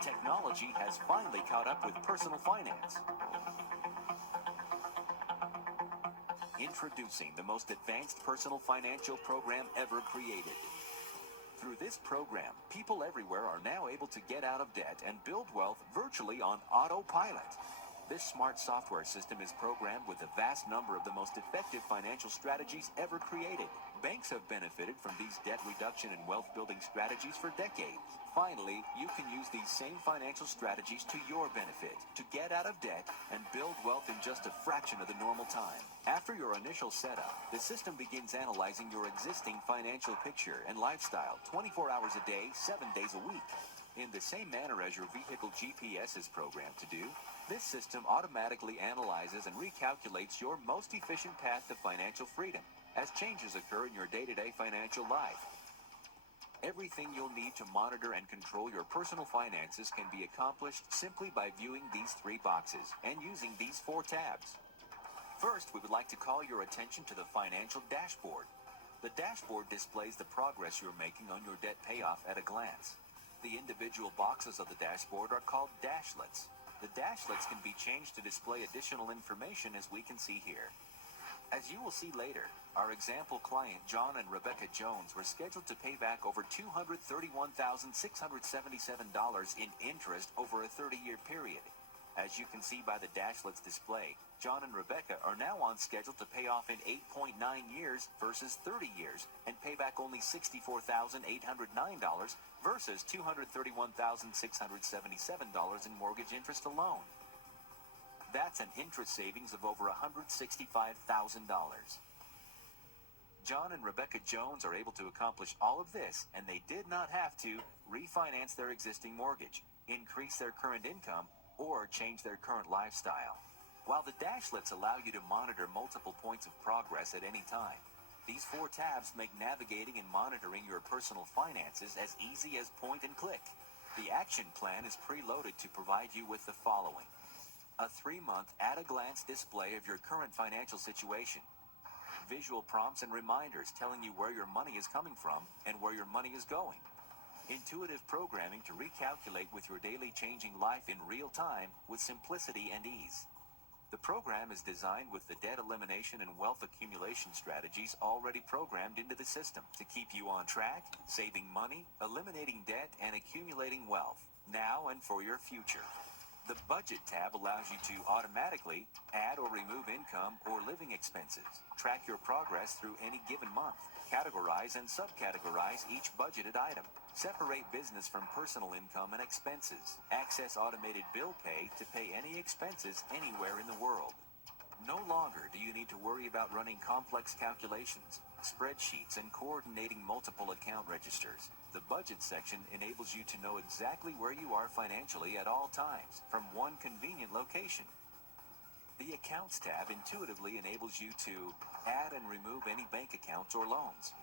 Technology has finally caught up with personal finance. Introducing the most advanced personal financial program ever created. Through this program, people everywhere are now able to get out of debt and build wealth virtually on autopilot. This smart software system is programmed with a vast number of the most effective financial strategies ever created. Banks have benefited from these debt reduction and wealth building strategies for decades. Finally, you can use these same financial strategies to your benefit, to get out of debt and build wealth in just a fraction of the normal time. After your initial setup, the system begins analyzing your existing financial picture and lifestyle 24 hours a day, 7 days a week. In the same manner as your vehicle GPS is programmed to do, this system automatically analyzes and recalculates your most efficient path to financial freedom as changes occur in your day-to-day financial life. Everything you'll need to monitor and control your personal finances can be accomplished simply by viewing these 3 boxes and using these 4 tabs. First, we would like to call your attention to the financial dashboard. The dashboard displays the progress you're making on your debt payoff at a glance. The individual boxes of the dashboard are called dashlets. The dashlets can be changed to display additional information, as we can see here. As you will see later, our example client John and Rebecca Jones were scheduled to pay back over $231,677 in interest over a 30-year period. As you can see by the dashlets display, John and Rebecca are now on schedule to pay off in 8.9 years versus 30 years and pay back only $64,809 versus $231,677 in mortgage interest alone. That's an interest savings of over $165,000. John and Rebecca Jones are able to accomplish all of this, and they did not have to refinance their existing mortgage, increase their current income, or change their current lifestyle. While the dashlets allow you to monitor multiple points of progress at any time, these 4 tabs make navigating and monitoring your personal finances as easy as point and click. The action plan is preloaded to provide you with the following: a 3-month at-a-glance display of your current financial situation, visual prompts and reminders telling you where your money is coming from and where your money is going, intuitive programming to recalculate with your daily changing life in real time with simplicity and ease. The program is designed with the debt elimination and wealth accumulation strategies already programmed into the system to keep you on track, saving money, eliminating debt, and accumulating wealth, now and for your future. The Budget tab allows you to automatically add or remove income or living expenses, track your progress through any given month, categorize and subcategorize each budgeted item, separate business from personal income and expenses, access automated bill pay to pay any expenses anywhere in the world. No longer do you need to worry about running complex calculations, spreadsheets, and coordinating multiple account registers. The Budget section enables you to know exactly where you are financially at all times from one convenient location. The Accounts tab intuitively enables you to add and remove any bank accounts or loans,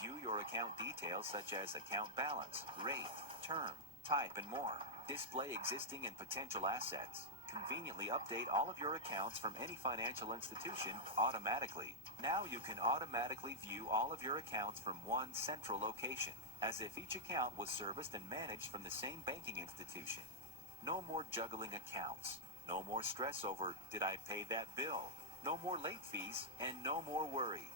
view your account details such as account balance, rate, term, type, and more, display existing and potential assets, conveniently update all of your accounts from any financial institution automatically. Now you can automatically view all of your accounts from one central location, as if each account was serviced and managed from the same banking institution. No more juggling accounts. No more stress over, did I pay that bill? No more late fees, and no more worry.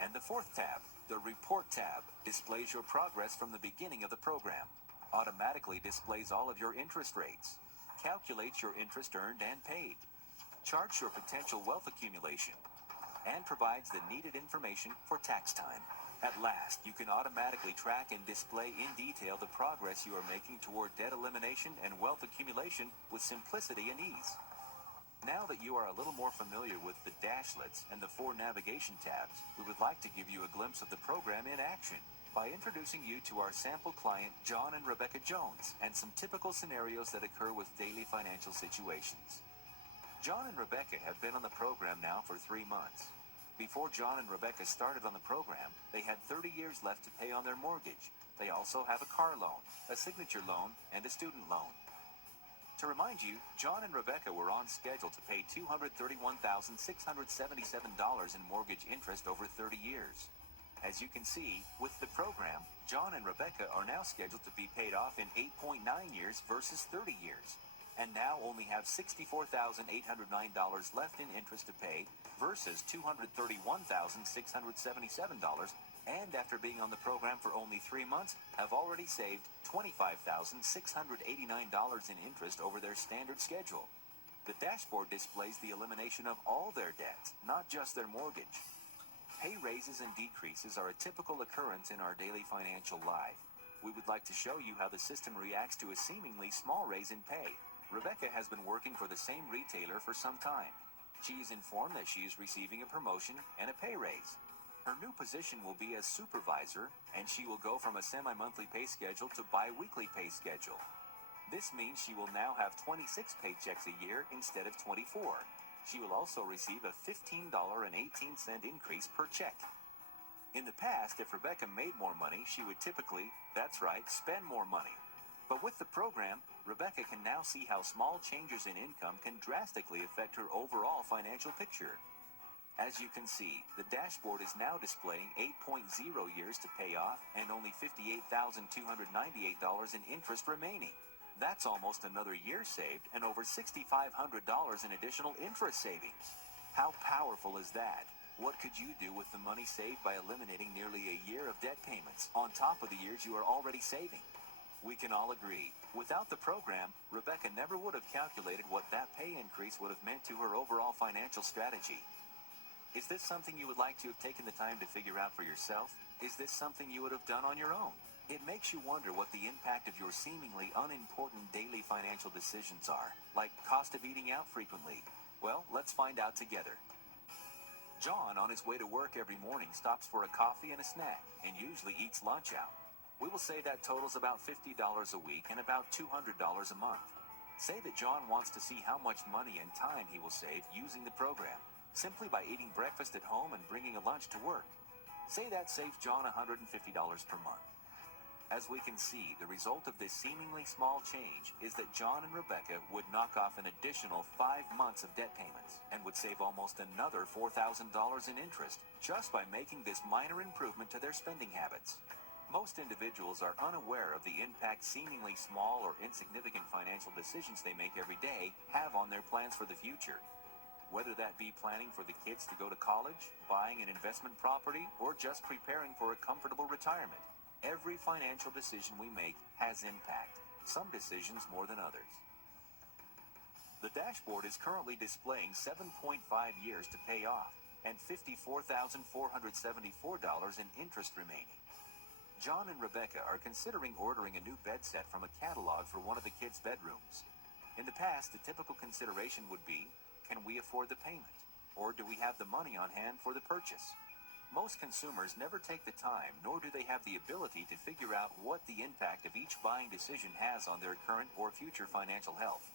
And the 4th tab, the Report tab, displays your progress from the beginning of the program, automatically displays all of your interest rates, calculates your interest earned and paid, charts your potential wealth accumulation, and provides the needed information for tax time. At last, you can automatically track and display in detail the progress you are making toward debt elimination and wealth accumulation with simplicity and ease. Now that you are a little more familiar with the dashlets and the 4 navigation tabs, we would like to give you a glimpse of the program in action by introducing you to our sample client John and Rebecca Jones and some typical scenarios that occur with daily financial situations. John and Rebecca have been on the program now for 3 months. Before John and Rebecca started on the program, they had 30 years left to pay on their mortgage. They also have a car loan, a signature loan, and a student loan. To remind you, John and Rebecca were on schedule to pay $231,677 in mortgage interest over 30 years. As you can see, with the program, John and Rebecca are now scheduled to be paid off in 8.9 years versus 30 years, and now only have $64,809 left in interest to pay versus $231,677, and after being on the program for only 3 months, have already saved $25,689 in interest over their standard schedule. The dashboard displays the elimination of all their debts, not just their mortgage. Pay raises and decreases are a typical occurrence in our daily financial life. We would like to show you how the system reacts to a seemingly small raise in pay. Rebecca has been working for the same retailer for some time. She is informed that she is receiving a promotion and a pay raise. Her new position will be as supervisor, and she will go from a semi-monthly pay schedule to bi-weekly pay schedule. This means she will now have 26 paychecks a year instead of 24. She will also receive a $15.18 increase per check. In the past, if Rebecca made more money, she would typically, that's right, spend more money. But with the program, Rebecca can now see how small changes in income can drastically affect her overall financial picture. As you can see, the dashboard is now displaying 8.0 years to pay off and only $58,298 in interest remaining. That's almost another year saved and over $6,500 in additional interest savings. How powerful is that? What could you do with the money saved by eliminating nearly a year of debt payments on top of the years you are already saving? We can all agree, without the program, Rebecca never would have calculated what that pay increase would have meant to her overall financial strategy. Is this something you would like to have taken the time to figure out for yourself? Is this something you would have done on your own? It makes you wonder what the impact of your seemingly unimportant daily financial decisions are, like cost of eating out frequently. Well, let's find out together. John, on his way to work every morning, stops for a coffee and a snack, and usually eats lunch out. We will say that totals about $50 a week and about $200 a month. Say that John wants to see how much money and time he will save using the program, simply by eating breakfast at home and bringing a lunch to work. Say that saves John $150 per month. As we can see, the result of this seemingly small change is that John and Rebecca would knock off an additional 5 months of debt payments and would save almost another $4,000 in interest just by making this minor improvement to their spending habits. Most individuals are unaware of the impact seemingly small or insignificant financial decisions they make every day have on their plans for the future. Whether that be planning for the kids to go to college, buying an investment property, or just preparing for a comfortable retirement. Every financial decision we make has impact, some decisions more than others. The dashboard is currently displaying 7.5 years to pay off and $54,474 in interest remaining. John and Rebecca are considering ordering a new bed set from a catalog for one of the kids' bedrooms. In the past, the typical consideration would be, can we afford the payment? Or do we have the money on hand for the purchase? Most consumers never take the time, nor do they have the ability to figure out what the impact of each buying decision has on their current or future financial health.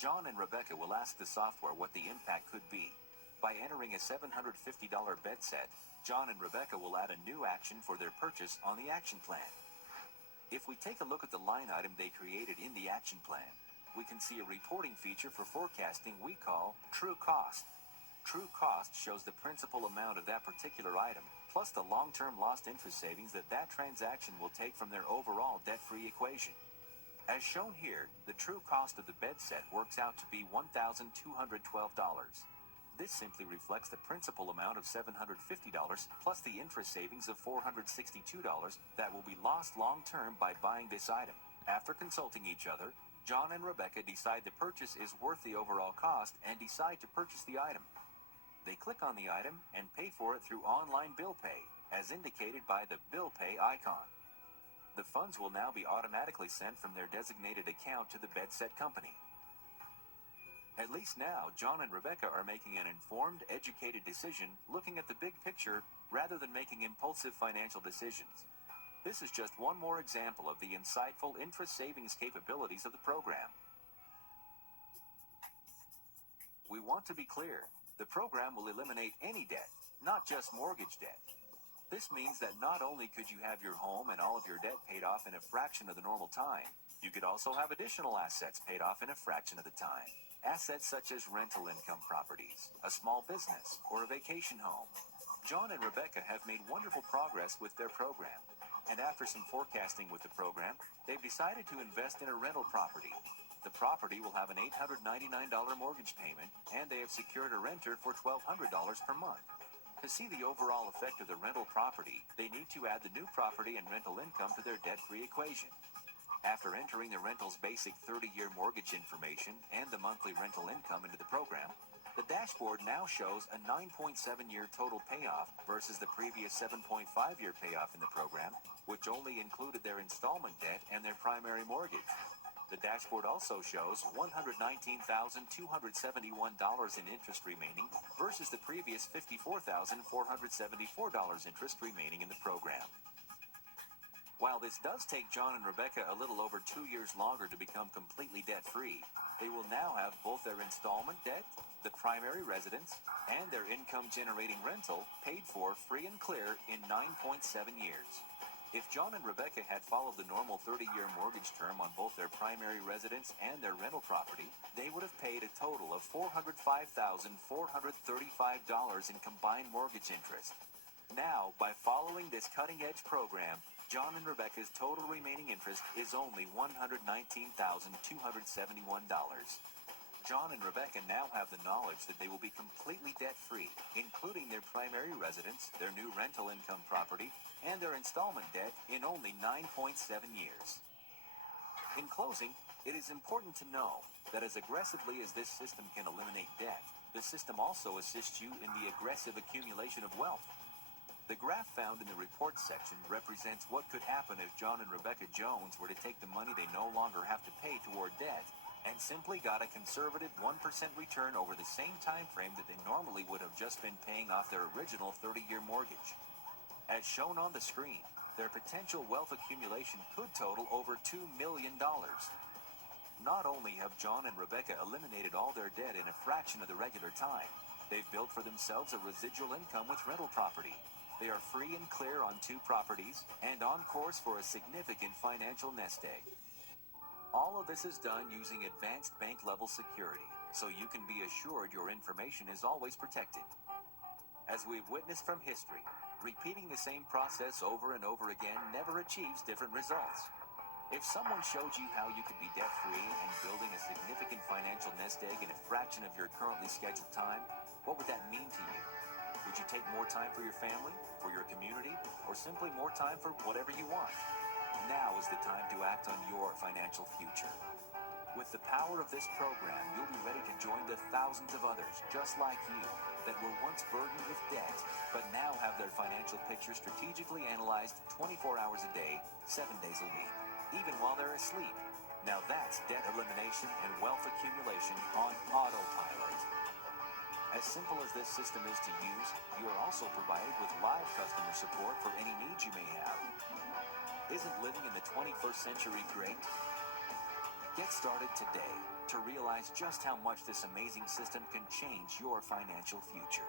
John and Rebecca will ask the software what the impact could be. By entering a $750 bed set, John and Rebecca will add a new action for their purchase on the action plan. If we take a look at the line item they created in the action plan, we can see a reporting feature for forecasting we call True Cost. True cost shows the principal amount of that particular item, plus the long-term lost interest savings that transaction will take from their overall debt-free equation. As shown here, the true cost of the bed set works out to be $1,212. This simply reflects the principal amount of $750 plus the interest savings of $462 that will be lost long-term by buying this item. After consulting each other, John and Rebecca decide the purchase is worth the overall cost and decide to purchase the item. They click on the item and pay for it through online bill pay, as indicated by the bill pay icon. The funds will now be automatically sent from their designated account to the bed set company. At least now, John and Rebecca are making an informed, educated decision looking at the big picture rather than making impulsive financial decisions. This is just one more example of the insightful interest savings capabilities of the program. We want to be clear. The program will eliminate any debt, not just mortgage debt. This means that not only could you have your home and all of your debt paid off in a fraction of the normal time, you could also have additional assets paid off in a fraction of the time. Assets such as rental income properties, a small business, or a vacation home. John and Rebecca have made wonderful progress with their program, and after some forecasting with the program, they've decided to invest in a rental property. The property will have an $899 mortgage payment, and they have secured a renter for $1,200 per month. To see the overall effect of the rental property, they need to add the new property and rental income to their debt-free equation. After entering the rental's basic 30-year mortgage information and the monthly rental income into the program, the dashboard now shows a 9.7-year total payoff versus the previous 7.5-year payoff in the program, which only included their installment debt and their primary mortgage. The dashboard also shows $119,271 in interest remaining versus the previous $54,474 interest remaining in the program. While this does take John and Rebecca a little over 2 years longer to become completely debt-free, they will now have both their installment debt, the primary residence, and their income-generating rental paid for free and clear in 9.7 years. If John and Rebecca had followed the normal 30-year mortgage term on both their primary residence and their rental property, they would have paid a total of $405,435 in combined mortgage interest. Now, by following this cutting-edge program, John and Rebecca's total remaining interest is only $119,271. John and Rebecca now have the knowledge that they will be completely debt-free, including their primary residence, their new rental income property, and their installment debt in only 9.7 years. In closing, it is important to know that as aggressively as this system can eliminate debt, the system also assists you in the aggressive accumulation of wealth. The graph found in the reports section represents what could happen if John and Rebecca Jones were to take the money they no longer have to pay toward debt and simply got a conservative 1% return over the same time frame that they normally would have just been paying off their original 30-year mortgage. As shown on the screen, their potential wealth accumulation could total over $2 million. Not only have John and Rebecca eliminated all their debt in a fraction of the regular time, they've built for themselves a residual income with rental property. They are free and clear on 2 properties and on course for a significant financial nest egg. All of this is done using advanced bank-level security, so you can be assured your information is always protected. As we've witnessed from history, repeating the same process over and over again never achieves different results. If someone showed you how you could be debt-free and building a significant financial nest egg in a fraction of your currently scheduled time, what would that mean to you? Would you take more time for your family, for your community, or simply more time for whatever you want? Now is the time to act on your financial future. With the power of this program, you'll be ready to join the thousands of others just like you that were once burdened with debt, but now have their financial picture strategically analyzed 24 hours a day, 7 days a week, even while they're asleep. Now that's debt elimination and wealth accumulation on autopilot. As simple as this system is to use, you are also provided with live customer support for any needs you may have. Isn't living in the 21st century great? Get started today to realize just how much this amazing system can change your financial future.